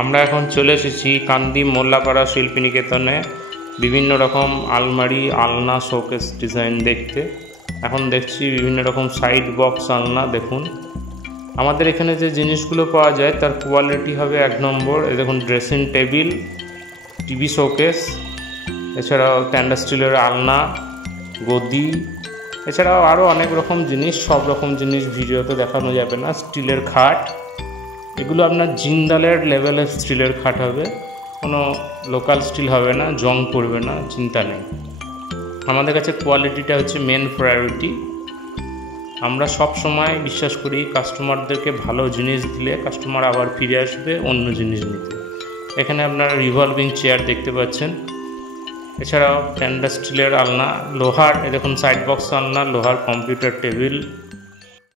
আমরা এখন চলে এসেছি কান্দি মোল্লাপাড়া শিল্পী নিকেতনে বিভিন্ন রকম আলমারি, আলনা, শোকেস ডিজাইন দেখতে। এখন দেখছি বিভিন্ন রকম সাইড বক্স আলনা। দেখুন আমাদের এখানে যে জিনিসগুলো পাওয়া যায় তার কোয়ালিটি হবে 1 নম্বর। এই দেখুন ড্রেসিং টেবিল, টিভি শোকেস, এছাড়াও স্ট্যান্ডার্ড স্টিলের আলনা, গদি, এছাড়াও আরও অনেক রকম জিনিস। সব রকম জিনিস ভিডিওতে দেখানো যাবে না। স্টিলের খাট, এগুলো আপনার জিন্দালের লেভেলের স্টিলের খাট হবে, কোনো লোকাল স্টিল হবে না, জং পড়বে না, চিন্তা নেই। আমাদের কাছে কোয়ালিটিটা হচ্ছে মেন প্রায়োরিটি। আমরা সব সময় বিশ্বাস করি কাস্টমারদেরকে ভালো জিনিস দিলে কাস্টমার আবার ফিরে আসবে অন্য জিনিস নিতে। এখানে আপনারা রিভলভিং চেয়ার দেখতে পাচ্ছেন, এছাড়াও স্ট্যান্ডার্ড স্টিলের আলনা, লোহার, দেখুন সাইড বক্স আলনা, লোহার কম্পিউটার টেবিল,